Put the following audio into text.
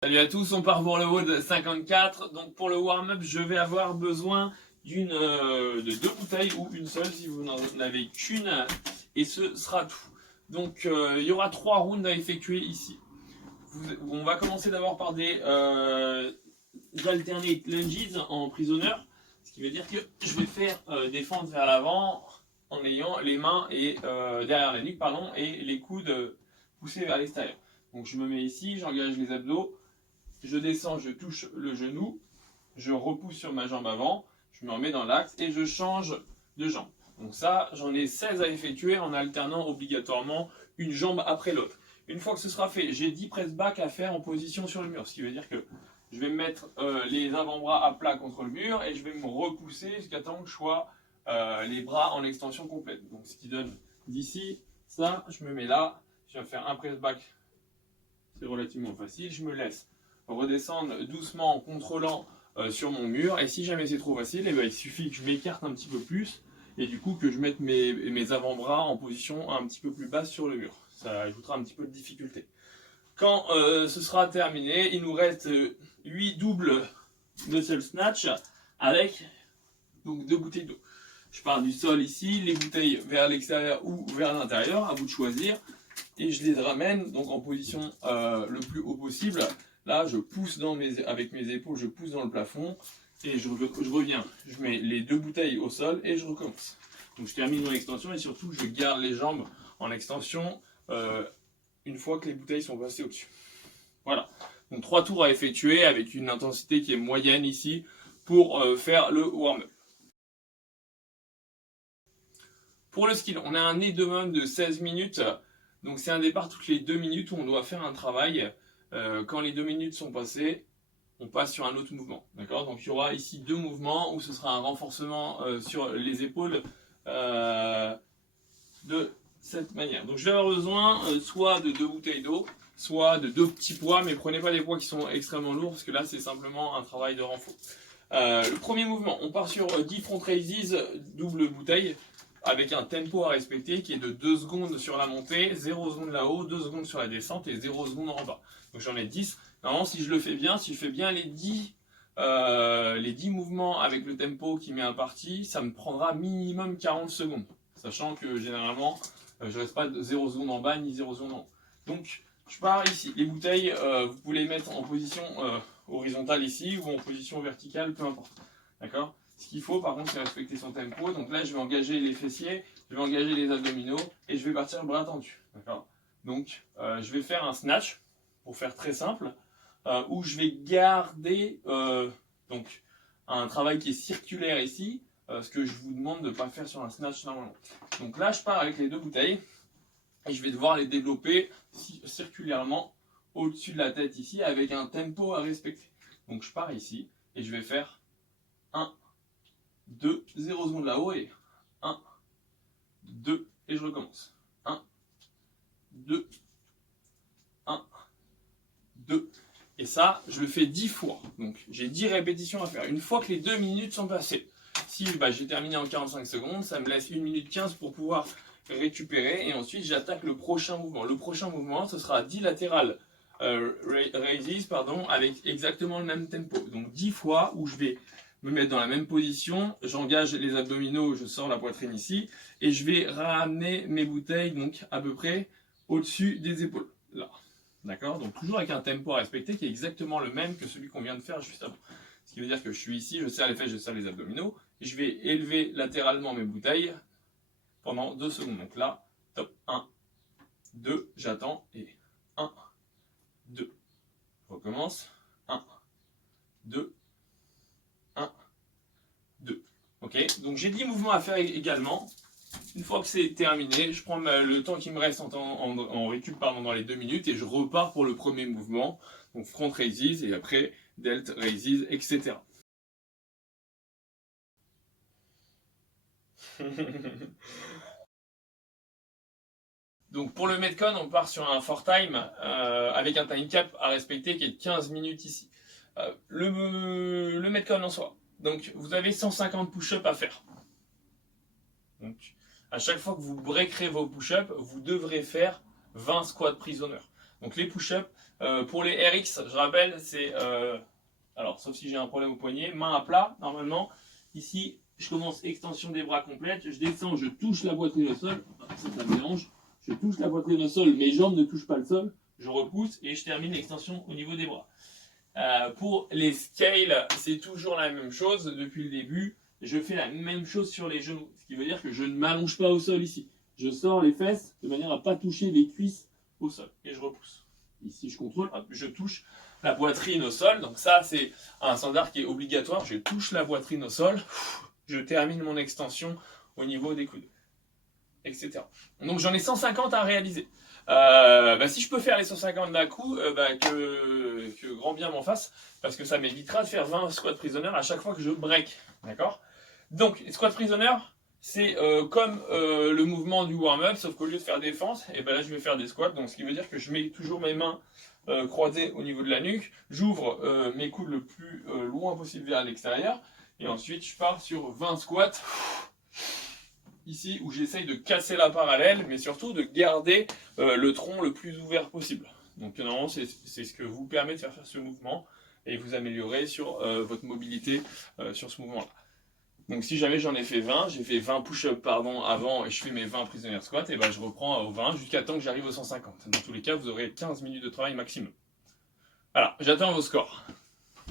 Salut à tous, on part pour le WOD 54. Donc pour le warm-up, je vais avoir besoin de deux bouteilles ou une seule si vous n'en avez qu'une. Et ce sera tout. Donc il y aura 3 rounds à effectuer ici. On va commencer d'abord par des alternate lunges en prisonneur. Ce qui veut dire que je vais faire des fentes vers l'avant en ayant les mains derrière la nuque pardon, et les coudes poussés vers l'extérieur. Donc je me mets ici, j'engage les abdos. Je descends, je touche le genou, je repousse sur ma jambe avant, je me remets dans l'axe et je change de jambe. Donc ça, j'en ai 16 à effectuer en alternant obligatoirement une jambe après l'autre. Une fois que ce sera fait, j'ai 10 press back à faire en position sur le mur, ce qui veut dire que je vais me mettre les avant-bras à plat contre le mur et je vais me repousser jusqu'à temps que je sois les bras en extension complète. Donc ce qui donne d'ici, ça, je me mets là, je vais faire un press back, c'est relativement facile, je me laisse redescendre doucement en contrôlant sur mon mur. Et si jamais c'est trop facile, eh ben, il suffit que je m'écarte un petit peu plus et du coup que je mette mes avant-bras en position un petit peu plus basse sur le mur. Ça ajoutera un petit peu de difficulté. Quand ce sera terminé, il nous reste 8 doubles muscle snatch avec donc 2 bouteilles d'eau. Je pars du sol ici, les bouteilles vers l'extérieur ou vers l'intérieur, à vous de choisir. Et je les ramène donc en position le plus haut possible. Là, je pousse avec mes épaules, je pousse dans le plafond et je reviens. Je mets les 2 bouteilles au sol et je recommence. Donc je termine mon extension et surtout je garde les jambes en extension une fois que les bouteilles sont passées au-dessus. Voilà. Donc 3 tours à effectuer avec une intensité qui est moyenne ici pour faire le warm-up. Pour le skill, on a un minimum de 16 minutes. Donc c'est un départ toutes les 2 minutes où on doit faire un travail. Quand les 2 minutes sont passées, on passe sur un autre mouvement. D'accord. Donc il y aura ici 2 mouvements où ce sera un renforcement sur les épaules de cette manière. Donc je vais avoir besoin soit de 2 bouteilles d'eau, soit de 2 petits poids, mais prenez pas des poids qui sont extrêmement lourds parce que là c'est simplement un travail de renfort. Le premier mouvement, on part sur 10 front raises, double bouteille, avec un tempo à respecter qui est de 2 secondes sur la montée, 0 secondes là-haut, 2 secondes sur la descente et 0 secondes en bas. Donc j'en ai 10. Normalement, si je le fais bien, si je fais bien les 10 mouvements avec le tempo qui m'est imparti, ça me prendra minimum 40 secondes. Sachant que généralement, je reste pas de 0 secondes en bas ni 0 secondes en haut. Donc je pars ici. Les bouteilles, vous pouvez les mettre en position horizontale ici ou en position verticale, peu importe. D'accord. Ce qu'il faut par contre c'est respecter son tempo. Donc là je vais engager les fessiers, je vais engager les abdominaux et je vais partir bras tendus. D'accord. Donc je vais faire un snatch pour faire très simple où je vais garder donc un travail qui est circulaire ici, ce que je vous demande de ne pas faire sur un snatch normalement. Donc là je pars avec les 2 bouteilles et je vais devoir les développer circulairement au-dessus de la tête ici avec un tempo à respecter. Donc je pars ici et je vais faire 1, 2, 0 secondes là-haut et 1, 2 et je recommence. 1, 2, 1, 2. Et ça, je le fais 10 fois. Donc j'ai 10 répétitions à faire. Une fois que les 2 minutes sont passées, si j'ai terminé en 45 secondes, ça me laisse 1 minute 15 pour pouvoir récupérer. Et ensuite, j'attaque le prochain mouvement. Le prochain mouvement, ce sera 10 latérales raises, avec exactement le même tempo. Donc 10 fois où je vais me mettre dans la même position, j'engage les abdominaux, je sors la poitrine ici, et je vais ramener mes bouteilles donc à peu près au-dessus des épaules. Là. D'accord. Donc toujours avec un tempo à respecter qui est exactement le même que celui qu'on vient de faire juste avant. Ce qui veut dire que je suis ici, je serre les fesses, je serre les abdominaux, et je vais élever latéralement mes bouteilles pendant 2 secondes. Donc là, top 1, 2, j'attends, et 1, 2. Je recommence. 1, 2, 1, 2. Ok, donc j'ai 10 mouvements à faire également. Une fois que c'est terminé, je prends le temps qui me reste en récup dans les 2 minutes et je repars pour le premier mouvement. Donc front raises et après delt raises, etc. Donc pour le Metcon, on part sur un 4 time avec un time cap à respecter qui est de 15 minutes ici. Le Metcon en soi. Donc vous avez 150 push-ups à faire. Donc à chaque fois que vous breakerez vos push-ups, vous devrez faire 20 squats prisonneurs. Donc les push-ups, pour les RX, je rappelle, c'est, alors sauf si j'ai un problème au poignet, main à plat, normalement. Ici, je commence extension des bras complète, je descends, je touche la poitrine au sol, ça me dérange, je touche la poitrine au sol, mes jambes ne touchent pas le sol, je repousse et je termine l'extension au niveau des bras. Pour les scales, c'est toujours la même chose depuis le début. Je fais la même chose sur les genoux, ce qui veut dire que je ne m'allonge pas au sol ici. Je sors les fesses de manière à ne pas toucher les cuisses au sol et je repousse. Ici, je contrôle, hop, je touche la poitrine au sol. Donc ça, c'est un standard qui est obligatoire. Je touche la poitrine au sol, je termine mon extension au niveau des coudes, etc. Donc j'en ai 150 à réaliser. Si je peux faire les 150 d'un coup, que grand bien m'en fasse, parce que ça m'évitera de faire 20 squats prisonniers à chaque fois que je break. D'accord? Donc, squat prisoner, c'est comme le mouvement du warm-up, sauf qu'au lieu de faire défense, et ben là je vais faire des squats. Donc, ce qui veut dire que je mets toujours mes mains croisées au niveau de la nuque, j'ouvre mes coudes le plus loin possible vers l'extérieur, et ensuite je pars sur 20 squats. Ici où j'essaye de casser la parallèle, mais surtout de garder le tronc le plus ouvert possible. Donc normalement c'est ce que vous permet de faire ce mouvement et vous améliorer sur votre mobilité sur ce mouvement-là. Donc si jamais j'en ai fait 20, j'ai fait 20 push-ups avant et je fais mes 20 prisonniers squats, et ben je reprends au 20 jusqu'à temps que j'arrive aux 150. Dans tous les cas, vous aurez 15 minutes de travail maximum. Voilà, j'attends vos scores.